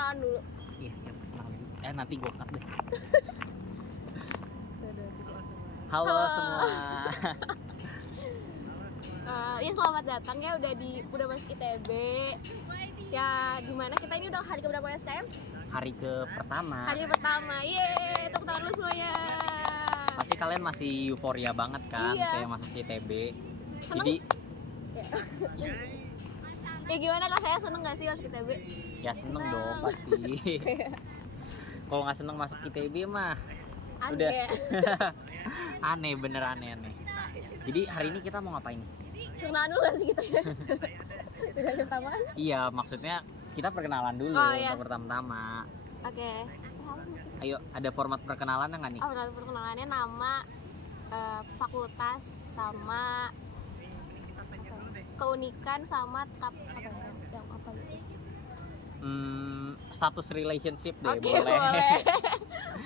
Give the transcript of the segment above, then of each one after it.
perkenalan dulu. Iya, perkenalan. Nanti gue cut deh. Halo semua. Ya selamat datang ya udah masuk ITB. Ya dimana kita ini udah hari keberapa ya SKM? Hari pertama. Hari pertama, yeay, tepuk tangan lu semuanya. Pasti kalian masih euforia banget kan, Iya. kayak masuk ITB. Seneng? Jadi ya gimana rasanya, seneng gak sih masuk ITB? ya seneng dong pasti. Kalau nggak seneng masuk ITB mah Aneh udah ya. aneh, bener aneh. Jadi hari ini kita mau ngapain nih? Kenalan dulu gak sih kita ya? Udah pertama kan? Iya, maksudnya kita perkenalan dulu Iya. untuk pertama-tama. Oke. Ayo, ada format perkenalan nggak nih? Perkenalannya nama, fakultas, sama keunikan, sama apa ya? Yang apa gitu? Status relationship deh, Oke, boleh.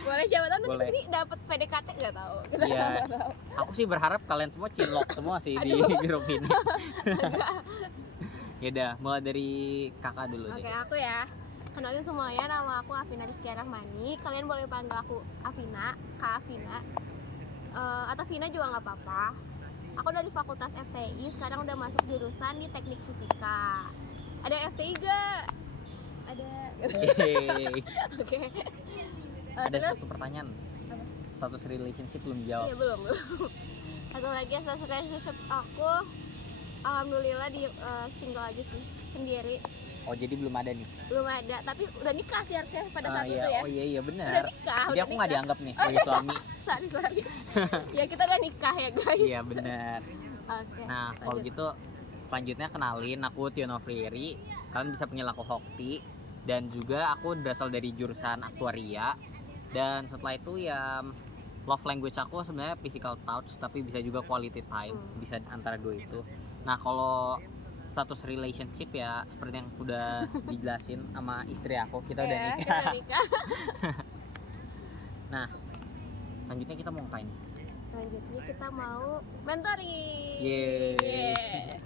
Boleh, siapa tahu nanti Boleh. kesini dapat PDKT, nggak tahu. Kita Iya. nggak tahu. Aku sih berharap kalian semua cinlok semua sih di Aduh. grup ini. Yaudah, mulai dari kakak dulu Oke, deh. aku ya. Kenalin semuanya, nama aku Afina Rizky Rahmani. Kalian boleh panggil aku Afina, Kak Afina. Atau Vina juga nggak apa-apa. Aku dari Fakultas FTI, sekarang udah masuk jurusan di Teknik Fisika. Ada FTI gak? Ada. Yeay. Oke. Ada Terus, satu pertanyaan. Apa? Status relationship belum dijawab. iya belum. Satu lagi, relationship aku alhamdulillah di single aja sih, sendiri. Oh, jadi belum ada nih. Belum ada, tapi udah nikah sih harusnya pada saat iya. itu ya. Oh iya benar. Udah nikah. Jadi udah aku nggak nikah. dianggap nih sebagai suami. Sorry. Ya kita udah nikah ya guys. Iya benar. Oke. Nah, kalau lanjut. gitu selanjutnya kenalin, aku Tiono Frieri. Kalian bisa panggil aku Hokti. Dan juga aku berasal dari jurusan aktuaria. Dan setelah itu ya love language aku sebenarnya physical touch, tapi bisa juga quality time, bisa antara dua itu. Nah, kalau status relationship ya seperti yang udah dijelasin sama istri aku, kita udah Ya, nikah. kita udah nikah. Nah, selanjutnya kita mau ngapain? Selanjutnya kita mau mentoring. Yeay. Yeah.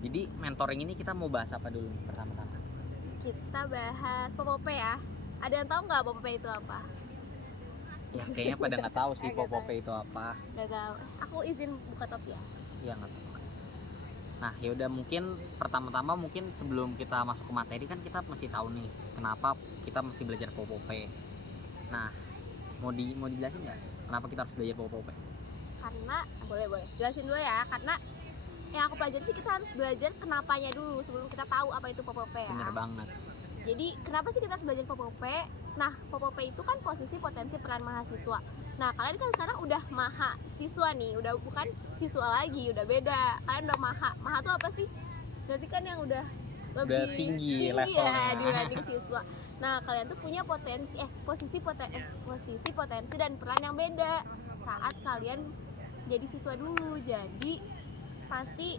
Jadi mentoring ini kita mau bahas apa dulu nih pertama-tama? Kita bahas POPOP ya. Ada yang tahu nggak POPOP itu apa? Ya kayaknya pada nggak tahu sih Nggak tahu. POPOP itu apa. Nggak tahu. Aku izin buka top ya. Ya nggak tahu. Nah, ya udah, mungkin pertama-tama mungkin sebelum kita masuk ke materi kan kita mesti tahu nih kenapa kita mesti belajar POPOP. Nah, mau dijelasin nggak kenapa kita harus belajar POPOP? Karena boleh jelasin dulu ya. Karena yang aku pelajari sih kita harus belajar kenapanya dulu sebelum kita tahu apa itu POPOP ya. Bener banget. Jadi kenapa sih kita harus belajar POPOP? Nah, POPOP itu kan posisi potensi peran mahasiswa. Nah, kalian kan sekarang udah mahasiswa nih, udah bukan siswa lagi, udah beda. Kalian udah maha tuh apa sih? Berarti kan yang udah lebih tinggi ya levelnya. dibanding siswa. Nah, kalian tuh punya posisi potensi dan peran yang beda saat kalian jadi siswa dulu. Jadi pasti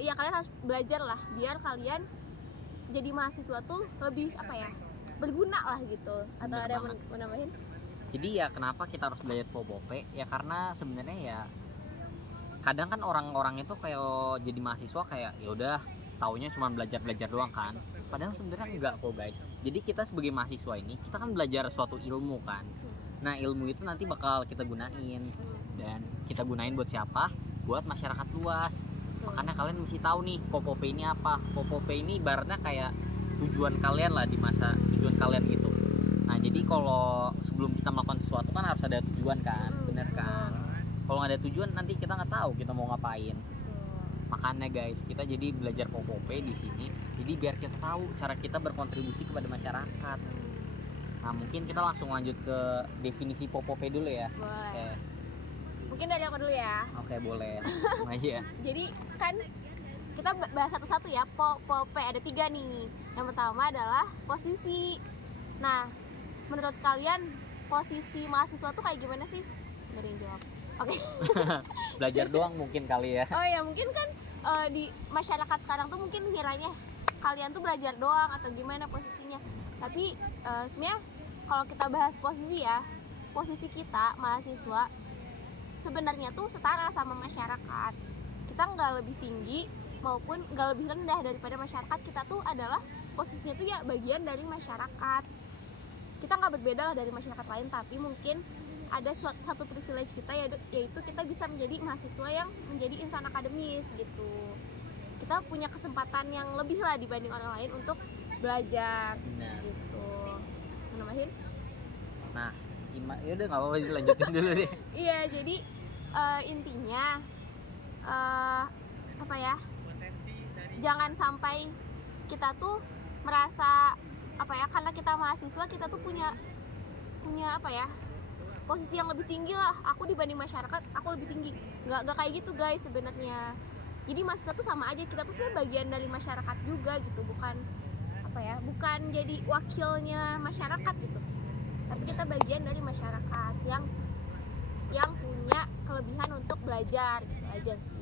ya kalian harus belajar lah biar kalian jadi mahasiswa tuh lebih apa ya, berguna lah gitu. Atau Bener ada yang banget. mau nambahin? Jadi ya kenapa kita harus belajar POPOP? Ya karena sebenarnya ya kadang kan orang-orang itu kayak jadi mahasiswa kayak ya udah taunya cuma belajar doang kan. Padahal sebenarnya enggak kok guys. Jadi kita sebagai mahasiswa ini kita kan belajar suatu ilmu kan. Nah, ilmu itu nanti bakal kita gunain, dan kita gunain buat siapa? Buat masyarakat luas. Makanya kalian mesti tahu nih POPOP ini apa. POPOP ini ibaratnya kayak tujuan kalian lah di masa tujuan kalian gitu. Nah, jadi kalau sebelum kita melakukan sesuatu kan harus ada tujuan kan, bener kan? Kalau nggak ada tujuan nanti kita nggak tahu kita mau ngapain. Makanya guys, kita jadi belajar POPOP di sini. Jadi biar kita tahu cara kita berkontribusi kepada masyarakat. Nah, mungkin kita langsung lanjut ke definisi POPOP dulu ya. Boleh. Oke. Mungkin dari aku dulu ya. Oke, boleh. Langsung aja ya. Jadi kan kita bahas satu-satu ya. POPOP ada 3 nih. Yang pertama adalah posisi. Nah, menurut kalian posisi mahasiswa tuh kayak gimana sih? Dari yang jawab. Oke. Belajar doang mungkin kali ya. Oh ya, mungkin kan di masyarakat sekarang tuh mungkin ngiranya kalian tuh belajar doang atau gimana posisinya. Tapi sebenarnya kalau kita bahas posisi ya, posisi kita mahasiswa sebenarnya tuh setara sama masyarakat. Kita nggak lebih tinggi maupun nggak lebih rendah daripada masyarakat. Kita tuh adalah posisinya tuh ya bagian dari masyarakat. Kita nggak berbeda lah dari masyarakat lain, tapi mungkin ada satu privilege kita, yaitu kita bisa menjadi mahasiswa yang menjadi insan akademis gitu. Kita punya kesempatan yang lebih lah dibanding orang lain untuk belajar. Benar. Gitu. Namahin? Nah, ya udah nggak apa-apa, lanjutin dulu deh. Iya, jadi intinya apa ya? Jangan sampai kita tuh merasa apa ya, karena kita mahasiswa kita tuh punya apa ya, posisi yang lebih tinggi lah, aku dibanding masyarakat aku lebih tinggi. Nggak kayak gitu guys sebenarnya. Jadi mahasiswa tuh sama aja, kita tuh sebenarnya bagian dari masyarakat juga gitu, bukan apa ya, bukan jadi wakilnya masyarakat gitu, tapi kita bagian dari masyarakat yang punya kelebihan untuk belajar gitu aja sih.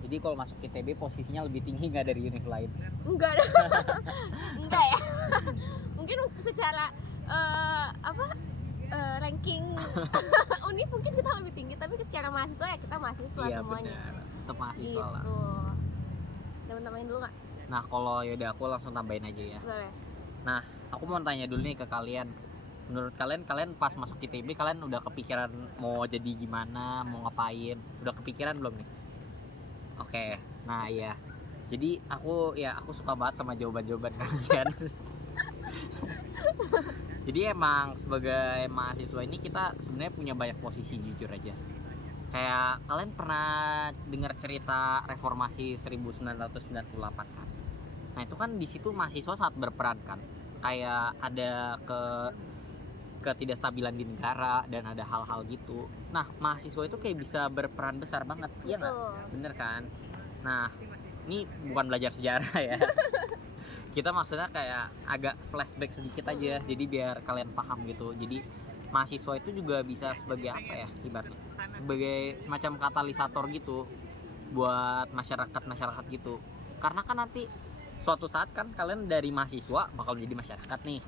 Jadi kalau masuk ITB posisinya lebih tinggi nggak dari univ lain? Enggak dong. Enggak ya. Mungkin secara ranking univ mungkin kita lebih tinggi, tapi secara mahasiswa ya kita mahasiswa Iya, semuanya. benar. Tetap mahasiswa lah. Gitu. Teman-teman dulu nggak? Nah, kalau yaudah aku langsung tambahin aja ya. Boleh. Nah, aku mau tanya dulu nih ke kalian. Menurut kalian pas masuk ITB kalian udah kepikiran mau jadi gimana, mau ngapain? Udah kepikiran belum nih? Oke, nah ya. Jadi aku suka banget sama jawaban-jawaban kalian. Jadi emang sebagai mahasiswa ini kita sebenarnya punya banyak posisi, jujur aja. Kayak kalian pernah dengar cerita reformasi 1998 kan? Nah, itu kan di situ mahasiswa sangat berperan kan. Kayak ada ketidakstabilan di negara dan ada hal-hal gitu. Nah, mahasiswa itu kayak bisa berperan besar banget, iya nggak? Bener kan? Nah, ini bukan belajar sejarah ya. Kita maksudnya kayak agak flashback sedikit aja, jadi biar kalian paham gitu. Jadi mahasiswa itu juga bisa sebagai apa ya, ibaratnya sebagai semacam katalisator gitu buat masyarakat gitu. Karena kan nanti suatu saat kan kalian dari mahasiswa bakal jadi masyarakat nih,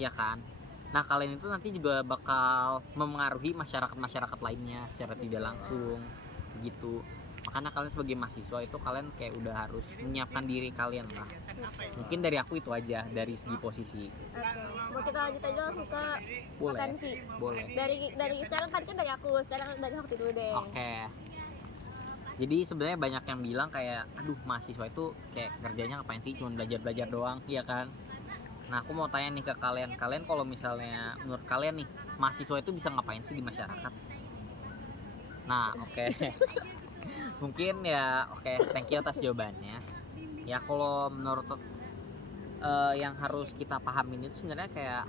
ya kan? Nah, kalian itu nanti juga bakal memengaruhi masyarakat lainnya secara tidak langsung gitu. Makanya kalian sebagai mahasiswa itu kalian kayak udah harus menyiapkan diri kalian lah. Mungkin dari aku itu aja dari segi posisi. Oke. Mau kita lanjut aja langsung ke Boleh. potensi. Boleh. Dari sekarang kan dari aku, sekarang dari Sakti dulu deh. Oke. Jadi sebenarnya banyak yang bilang kayak aduh, mahasiswa itu kayak kerjanya ngapain sih, cuma belajar doang, iya kan? Nah, aku mau tanya nih ke kalian kalau misalnya menurut kalian nih, mahasiswa itu bisa ngapain sih di masyarakat? Nah, oke. Mungkin ya, oke, thank you atas jawabannya. Ya, kalau menurut yang harus kita pahamin itu sebenarnya kayak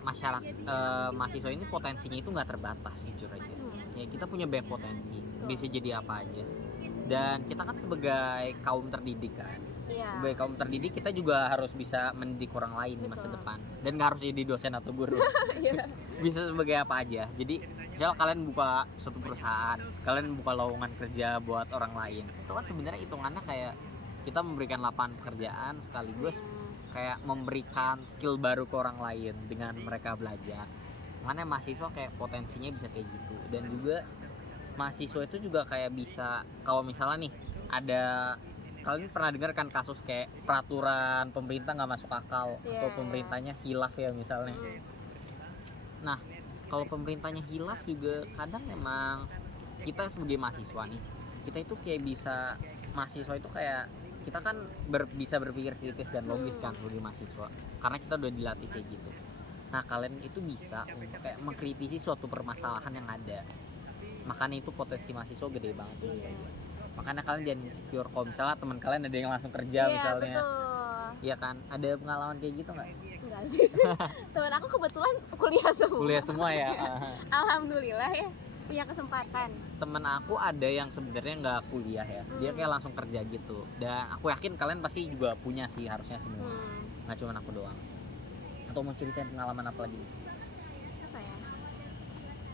mahasiswa ini potensinya itu nggak terbatas, jujur aja. Ya, kita punya banyak potensi, bisa jadi apa aja. Dan kita kan sebagai kaum terdidik kan. Iya. Sebagai kaum terdidik kita juga harus bisa mendidik orang lain di masa depan, dan nggak harus jadi dosen atau guru. Iya. Bisa sebagai apa aja. Jadi misal kalian buka suatu perusahaan, kalian buka lowongan kerja buat orang lain, itu kan sebenarnya hitungannya kayak kita memberikan lapangan pekerjaan sekaligus kayak memberikan skill baru ke orang lain dengan mereka belajar. Makanya mahasiswa kayak potensinya bisa kayak gitu. Dan juga mahasiswa itu juga kayak bisa, kalau misalnya nih ada, kalian pernah dengar kan kasus kayak peraturan pemerintah nggak masuk akal, atau pemerintahnya hilaf ya misalnya. Nah, kalau pemerintahnya hilaf juga kadang memang kita sebagai mahasiswa nih, kita itu kayak bisa, mahasiswa itu kayak kita kan bisa berpikir kritis dan logis kan sebagai mahasiswa, karena kita udah dilatih kayak gitu. Nah, kalian itu bisa untuk kayak mengkritisi suatu permasalahan yang ada. Makanya itu potensi mahasiswa gede banget tuh. Makanya kalian jangan insecure kalau misalnya teman kalian ada yang langsung kerja misalnya. Iya kan? Ada pengalaman kayak gitu nggak? Enggak sih. Teman aku kebetulan kuliah semua. Kuliah semua ya. Alhamdulillah ya, punya kesempatan. Temen aku ada yang sebenarnya nggak kuliah ya, dia kayak langsung kerja gitu. Dan aku yakin kalian pasti juga punya sih harusnya semua. Nggak cuma aku doang. Atau mau ceritain pengalaman apa lagi? Apa ya?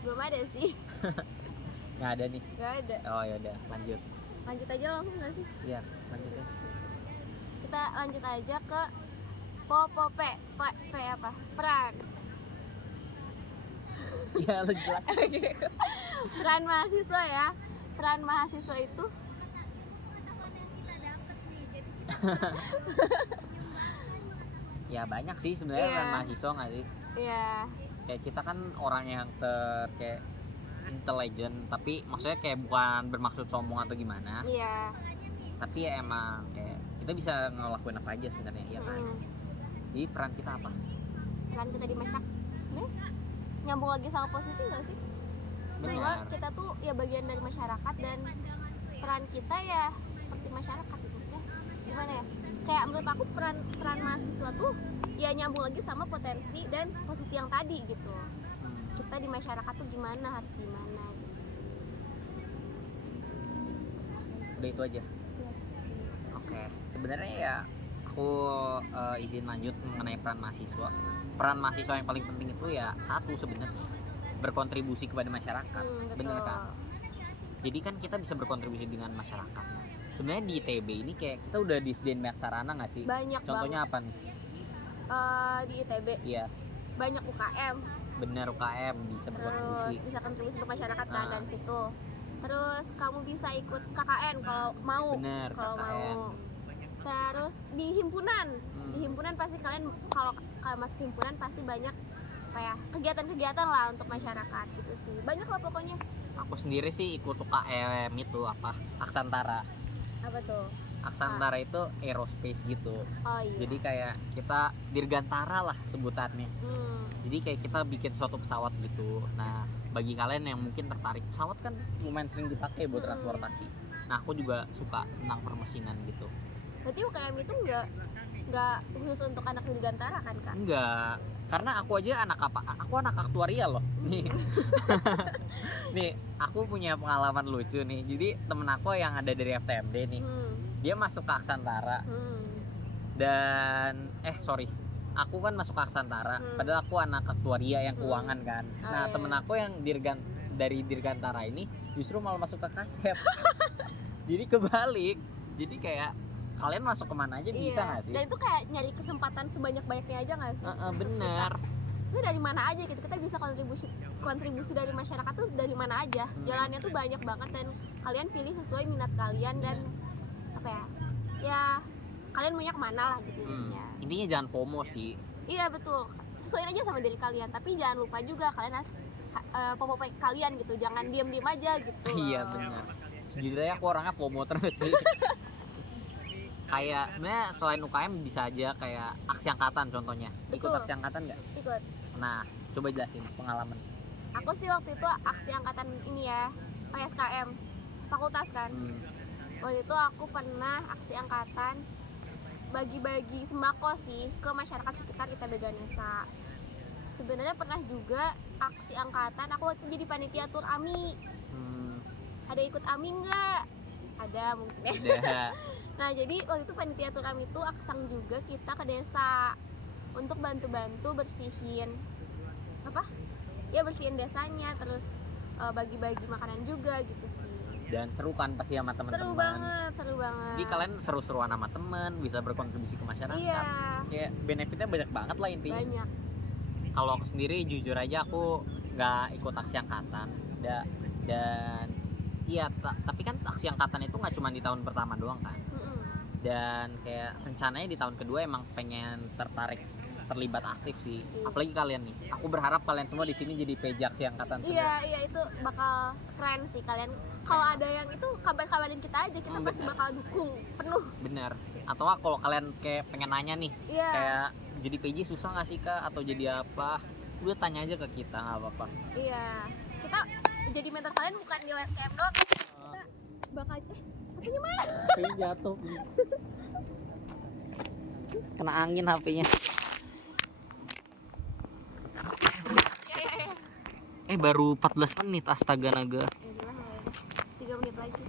Belum ada sih. Nggak ada nih. Nggak ada. Oh ya udah, lanjut aja langsung nggak sih? Iya, lanjut ya. Kita lanjut aja ke Popope. P apa? Peran. Iya, lu jelas. Peran mahasiswa ya. Peran mahasiswa itu Ya banyak sih sebenarnya Iya. peran mahasiswa nggak sih? Iya. Kayak kita kan orang yang kayak intelijen, tapi maksudnya kayak bukan bermaksud sombong atau gimana, Iya. tapi ya emang kayak kita bisa ngelakuin apa aja sebenarnya, iya kan? Jadi peran kita apa? Peran kita di masyarakat sebenarnya nyambung lagi sama posisi nggak sih? Bahwa Benar. kita tuh ya bagian dari masyarakat dan peran kita ya seperti masyarakat gitu, maksudnya gimana ya, kayak menurut aku peran mahasiswa tuh ya nyambung lagi sama potensi dan posisi yang tadi gitu. Kita di masyarakat tuh gimana, harus gimana gitu sih. Udah itu aja. Oke, sebenarnya ya aku izin lanjut mengenai peran mahasiswa. Peran mahasiswa yang paling penting itu ya satu sebenarnya, berkontribusi kepada masyarakat. Bener Betul. kan? Jadi kan kita bisa berkontribusi dengan masyarakat. Sebenarnya di ITB ini kayak kita udah disediain banyak sarana nggak sih? Banyak Contohnya banget. apa nih? Di ITB Iya, banyak UKM, bener, UKM bisa terus berkontribusi. bisa kontribusi untuk masyarakat kan Ah. dari situ. Terus kamu bisa ikut KKN kalau mau. Bener, Kalau KKN. mau. Terus di himpunan, di himpunan pasti kalian kalau masuk himpunan pasti banyak apa ya, kegiatan-kegiatan lah untuk masyarakat gitu sih. Banyak lah pokoknya. Aku sendiri sih ikut UKM itu apa? Aksantara. Apa tuh? Aksantara itu aerospace gitu. Oh iya. Jadi kayak kita dirgantara lah sebutannya. Hmm. Jadi kayak kita bikin suatu pesawat gitu. Nah, bagi kalian yang mungkin tertarik, pesawat kan lumayan sering dipakai buat transportasi. Nah, aku juga suka tentang permesinan gitu. Berarti UKM itu nggak khusus untuk anak dirgantara kan kak? Enggak, karena aku aja anak apa? Aku anak aktuaria loh. Nih. Nih, aku punya pengalaman lucu nih. Jadi temen aku yang ada dari FTMD nih, dia masuk ke Aksantara. Dan aku kan masuk ke Aksantara, padahal aku anak aktuaria yang keuangan kan. Nah, iya, temen iya. aku yang dari dirgantara ini justru malah masuk ke Kasep. Jadi kebalik. Jadi kayak kalian masuk kemana aja bisa nggak sih? Dan itu kayak nyari kesempatan sebanyak-banyaknya aja nggak sih? Bener. Itu dari mana aja gitu, kita bisa kontribusi dari masyarakat tuh dari mana aja. Jalannya tuh banyak banget dan kalian pilih sesuai minat kalian dan apa ya kalian maunya kemana lah gitu intinya. Intinya jangan FOMO sih. Iya betul, sesuaiin aja sama diri kalian, tapi jangan lupa juga kalian harus pop-pop kalian gitu, jangan diem-diem aja gitu. Iya benar. Sejujurnya aku orangnya FOMO terus sih. Kayak sebenarnya selain UKM bisa aja kayak aksi angkatan contohnya. Ikut Betul. aksi angkatan nggak? Ikut. Nah, coba jelasin pengalaman. Aku sih waktu itu aksi angkatan ini ya, PSKM fakultas kan. Waktu itu aku pernah aksi angkatan bagi-bagi sembako sih ke masyarakat sekitar ITB Ganesha. Sebenarnya pernah juga aksi angkatan, aku waktu itu jadi panitia tur AMI. Ada ikut AMI nggak? Ada mungkin ya. Udah. Nah jadi waktu itu panitia tur AMI itu aksang juga kita ke desa untuk bantu-bantu bersihin bersihin desanya, terus bagi-bagi makanan juga gitu sih. Dan seru kan pasti sama teman-teman. Seru banget. Jadi kalian seru-seruan sama temen, bisa berkontribusi ke masyarakat. Iya. Kayak benefitnya banyak banget lah intinya. Banyak. Kalau aku sendiri jujur aja aku nggak ikut aksi angkatan. Dan iya, tapi kan aksi angkatan itu nggak cuma di tahun pertama doang kan. Dan kayak rencananya di tahun kedua emang pengen terlibat aktif sih. Apalagi kalian nih. Aku berharap kalian semua di sini jadi PJ aksi angkatan semua. Iya itu bakal keren sih kalian. Kalau ada yang itu kabarin kita aja, kita pasti bakal dukung penuh. Bener. Atau kalau kalian kayak pengen nanya nih, kayak jadi PJ susah nggak sih kak? Atau jadi apa? Udah tanya aja ke kita, nggak apa-apa. Iya. Kita jadi mentor kalian bukan di USKM doang. Kita bakal HP-nya mana? HP-nya jatuh. Kena angin HP-nya. Baru 14 menit, astaga naga. 3 menit lagi.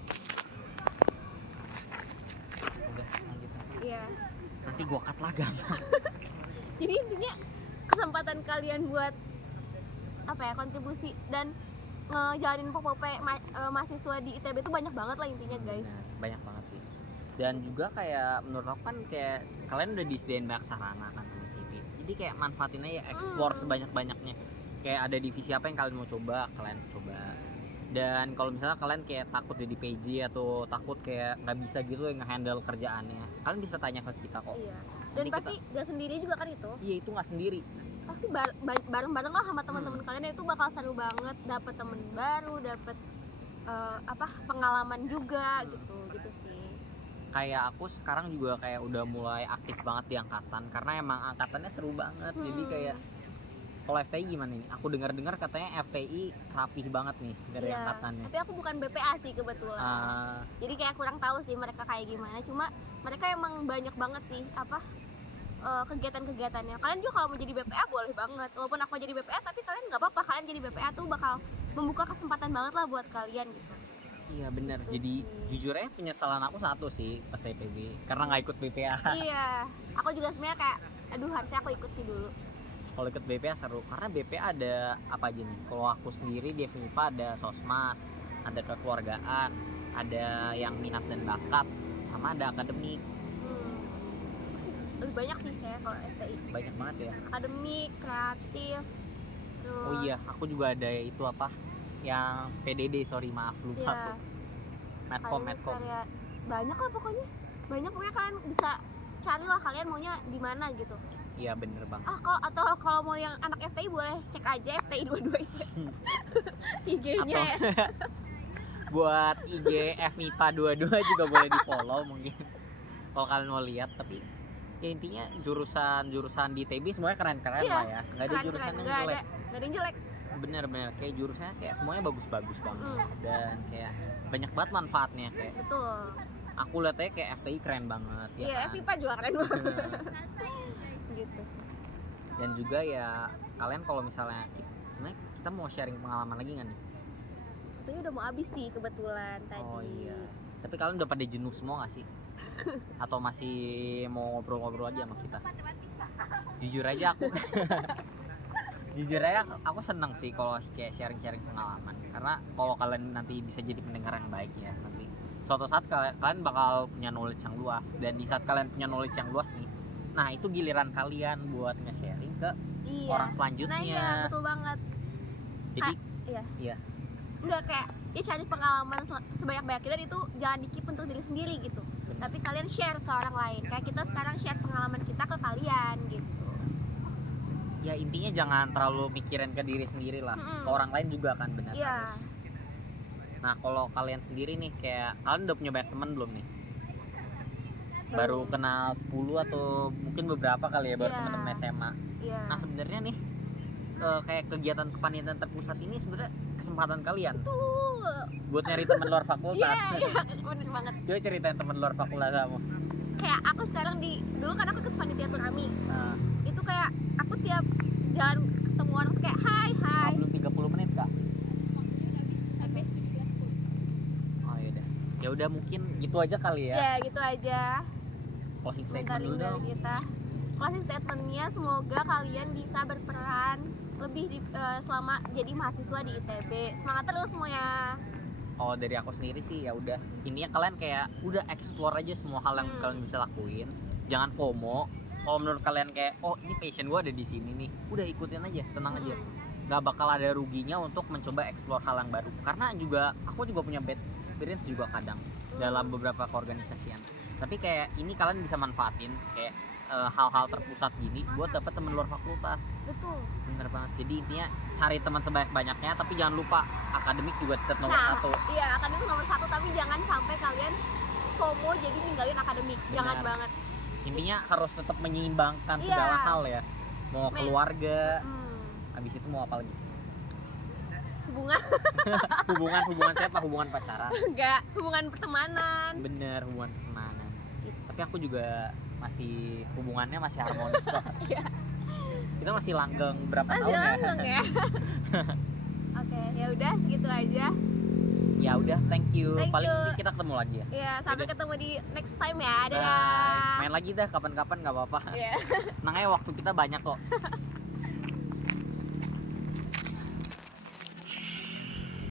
Udah, lanjut. Iya. Nanti gua cut lah gampang. Jadi intinya kesempatan kalian buat kontribusi dan ngejalanin pop-popnya mahasiswa di ITB itu banyak banget lah intinya guys. Banyak banget sih. Dan juga kayak menurut aku kan kayak kalian udah disediain banyak sarana kan sama TV. Jadi kayak manfaatin aja, explore sebanyak-banyaknya. Kayak ada divisi apa yang kalian mau coba, kalian coba. Dan kalau misalnya kalian kayak takut jadi PJ atau takut kayak nggak bisa gitu nge-handle kerjaannya, kalian bisa tanya ke kita kok. Iya. Dan Nanti pasti gak sendiri juga kan itu. iya itu nggak sendiri. Pasti bareng-bareng lah sama teman-teman kalian, itu bakal seru banget, dapet temen baru, dapet pengalaman juga gitu sih. Kayak aku sekarang juga kayak udah mulai aktif banget di angkatan karena emang angkatannya seru banget. Jadi kayak kalau FTI gimana nih? Aku dengar-dengar katanya FTI rapih banget nih dari Iya, angkatannya. tapi aku bukan BPA sih kebetulan. Jadi kayak kurang tahu sih mereka kayak gimana. Cuma mereka emang banyak banget sih kegiatan-kegiatannya. Kalian juga kalau mau jadi BPA boleh banget. Walaupun aku mau jadi BPA, tapi kalian nggak apa-apa. Kalian jadi BPA tuh bakal membuka kesempatan banget lah buat kalian gitu. Iya benar. Jadi jujur aja penyesalan aku satu sih pas TPB karena nggak ikut BPA. Iya, aku juga sebenarnya kayak, aduh harusnya aku ikut sih dulu. Kalau ikut BPA seru karena BPA ada apa aja nih? Kalau aku sendiri di FMIPA ada sosmas, ada kekeluargaan, ada yang minat dan bakat, sama ada akademik. Lebih banyak sih kayak kalau FTI. Banyak banget ya. Akademik, kreatif, terus Oh iya, aku juga ada itu apa? Yang PDD, sorry maaf lupa iya, tuh. Medcom. karya banyak lah pokoknya. Banyak pokoknya kalian bisa cari lah kalian maunya di mana gitu. Iya bener bang. Kalau mau yang anak FTI boleh cek aja FTI 22 IG-nya ya. Buat IG FMIPA 22 juga boleh di follow mungkin kalau kalian mau lihat. Tapi ya intinya jurusan di TB semuanya keren-keren Iya, lah ya. Nggak ada jurusan yang jelek. Nggak ada yang jelek. Bener-bener kayak jurusannya kayak semuanya bagus-bagus banget dan kayak banyak banget manfaatnya. Kayak Betul. aku lihat aja kayak FTI keren banget ya Iya, kan? FIPA juga keren banget. Gitu sih. Dan juga ya kalian kalau misalnya sebenarnya kita mau sharing pengalaman lagi nggak nih? Tapi udah mau habis sih kebetulan tadi. Oh iya. Tapi kalian udah pada jenuh semua nggak sih? Atau masih mau ngobrol-ngobrol aja sama kita? Jujur aja aku seneng sih kalau kayak sharing-sharing pengalaman. Karena kalau kalian nanti bisa jadi pendengar yang baik ya, nanti suatu saat kalian bakal punya knowledge yang luas. Dan di saat kalian punya knowledge yang luas nih, nah itu giliran kalian buat nge-sharing ke orang selanjutnya. Nah iya, betul banget. Jadi iya. Enggak kayak cari pengalaman sebanyak-banyaknya, dan itu jangan dikip untuk diri sendiri gitu. Tapi kalian share ke orang lain. Kayak kita sekarang share pengalaman kita ke kalian gitu. Ya intinya jangan terlalu mikirin ke diri sendiri lah. Ke orang lain juga kan benar. Iya. Nah kalau kalian sendiri nih, kayak kalian udah punya banyak teman belum nih? Baru kenal 10 atau mungkin beberapa kali ya, baru teman-teman SMA. Iya. Nah sebenarnya nih kayak kegiatan kepanitiaan terpusat ini sebenarnya kesempatan kalian buat nyari teman luar fakultas. Iya, bener banget. Coba ceritain teman luar fakultas kamu. Kayak aku sekarang dulu kan aku ikut panitia Turami. Nah, Itu kayak aku tiap jalan ketemu orang tuh kayak hai. belum 30 menit kak. Oke. Oh yaudah. Ya udah mungkin gitu aja kali ya. Ya gitu aja. Closing statement Bentar dulu dari dong. kita. Closing statementnya, semoga kalian bisa berperan lebih selama jadi mahasiswa di ITB. Semangat terus semuanya. Kalau dari aku sendiri sih ya udah, intinya kalian kayak udah explore aja semua hal yang kalian bisa lakuin. Jangan FOMO. Kalau menurut kalian kayak oh ini passion gue ada di sini nih, udah ikutin aja, tenang aja. Nggak bakal ada ruginya untuk mencoba explore hal yang baru. Karena juga aku juga punya bad experience juga kadang dalam beberapa keorganisasian. Tapi kayak ini kalian bisa manfaatin kayak hal-hal terpusat gini buat dapet temen luar fakultas. Betul. Bener banget. Jadi intinya cari teman sebanyak-banyaknya, tapi jangan lupa akademik juga tetap nomor satu. Iya, akademik nomor satu, tapi jangan sampai kalian FOMO jadi ninggalin akademik. Jangan banget. Intinya harus tetap menyeimbangkan segala hal ya. Mau keluarga, habis itu mau apa lagi? hubungan siapa? Hubungan pacaran? Enggak, hubungan pertemanan. Bener, hubungan pertemanan. Tapi aku juga masih hubungannya masih harmonis kok. Iya. Kita masih langgeng berapa tahun Masih langgeng ya. Oke, ya udah segitu aja. Ya udah, thank you. Thank Paling you. nanti kita ketemu lagi ya. Iya, sampai ketemu di next time ya. Bye. Dadah. Main lagi dah kapan-kapan nggak apa-apa. Iya. Tenang aja, waktu kita banyak kok.